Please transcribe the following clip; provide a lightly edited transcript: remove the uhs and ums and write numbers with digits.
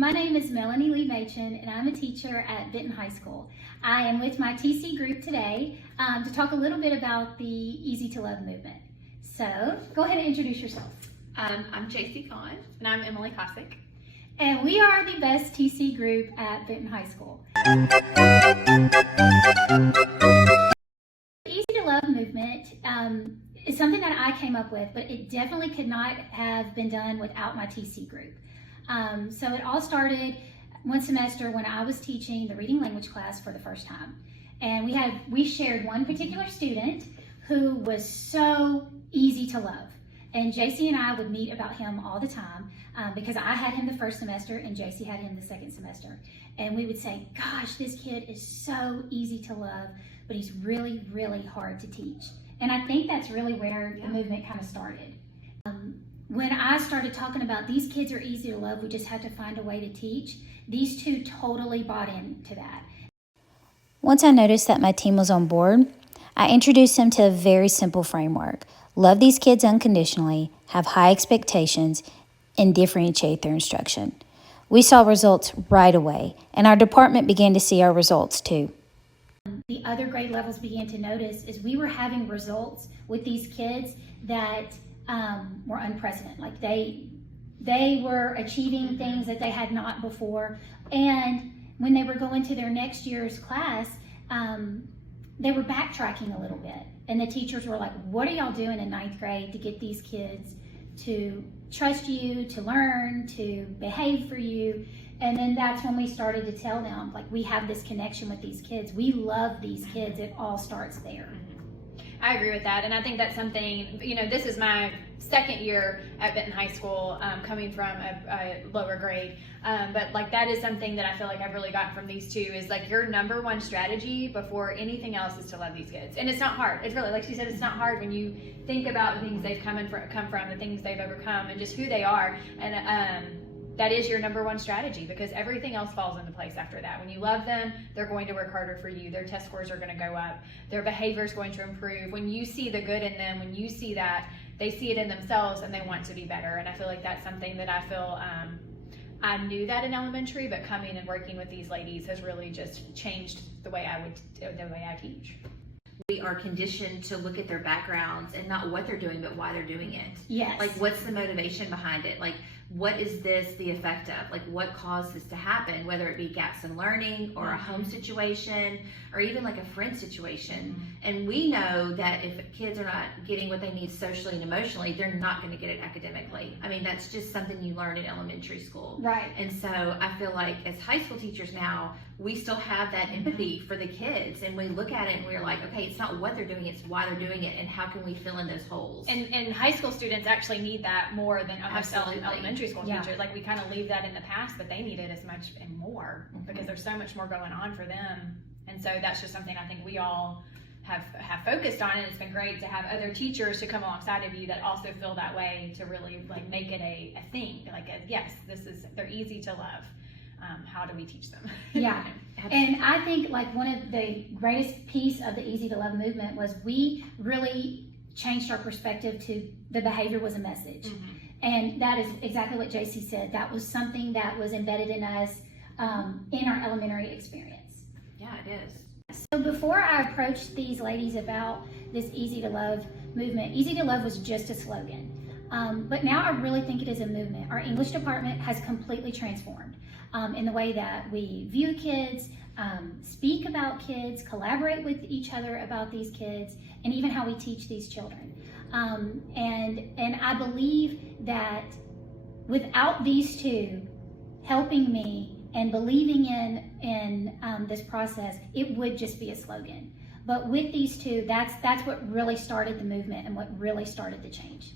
My name is Melanie Lee Machen, and I'm a teacher at Benton High School. I am with my TC group today to talk a little bit about the Easy to Love movement. So, go ahead and introduce yourself. I'm JC Kahn. And I'm Emily Cossack. And we are the best TC group at Benton High School. The Easy to Love movement is something that I came up with, but it definitely could not have been done without my TC group. So it all started one semester when I was teaching the reading language class for the first time. And we shared one particular student who was so easy to love. And JC and I would meet about him all the time because I had him the first semester and JC had him the second semester. And we would say, gosh, this kid is so easy to love, but he's really, really hard to teach. And I think that's really where the movement kind of started. When I started talking about these kids are easy to love, we just had to find a way to teach, these two totally bought into that. Once I noticed that my team was on board, I introduced them to a very simple framework. Love these kids unconditionally, have high expectations, and differentiate their instruction. We saw results right away, and our department began to see our results too. The other grade levels began to notice is we were having results with these kids that were unprecedented. Like they were achieving things that they had not before. And when they were going to their next year's class, they were backtracking a little bit. And the teachers were like, what are y'all doing in ninth grade to get these kids to trust you, to learn, to behave for you? And then that's when we started to tell them, like, we have this connection with these kids. We love these kids. It all starts there. I agree with that, and I think that's something, this is my second year at Benton High School, coming from a lower grade, but like that is something that I feel like I've really gotten from these two is like your number one strategy before anything else is to love these kids. And it's not hard. It's really, like she said, it's not hard when you think about the things they've come from, the things they've overcome, and just who they are. And that is your number one strategy, because everything else falls into place after that. When you love them, they're going to work harder for you. Their test scores are going to go up. Their behavior is going to improve. When you see the good in them, when you see that, they see it in themselves and they want to be better. And I feel like that's something that I feel, I knew that in elementary, but coming and working with these ladies has really just changed the way I teach. We are conditioned to look at their backgrounds and not what they're doing, but why they're doing it. Yes. Like, what's the motivation behind it? Like, what is this the effect of? Like, what caused this to happen? Whether it be gaps in learning or a home situation or even like a friend situation. And we know that if kids are not getting what they need socially and emotionally, they're not going to get it academically. I mean, that's just something you learn in elementary school. Right. And so I feel like as high school teachers now, we still have that empathy for the kids, and we look at it and we're like, okay, it's not what they're doing, it's why they're doing it, and how can we fill in those holes. And high school students actually need that more than almost elementary school teachers. Like, we kind of leave that in the past, but they need it as much and more because there's so much more going on for them. And so that's just something I think we all have focused on, and it's been great to have other teachers to come alongside of you that also feel that way, to really like make it a thing, like yes, they're easy to love. How do we teach them? Yeah. And I think like one of the greatest piece of the Easy to Love movement was we really changed our perspective to the behavior was a message. And that is exactly what JC said. That was something that was embedded in us in our elementary experience. Yeah, it is. So before I approached these ladies about this Easy to Love movement, Easy to Love was just a slogan. But now I really think it is a movement. Our English department has completely transformed in the way that we view kids, speak about kids, collaborate with each other about these kids, and even how we teach these children. And I believe that without these two helping me and believing in this process, it would just be a slogan. But with these two, that's what really started the movement and what really started the change.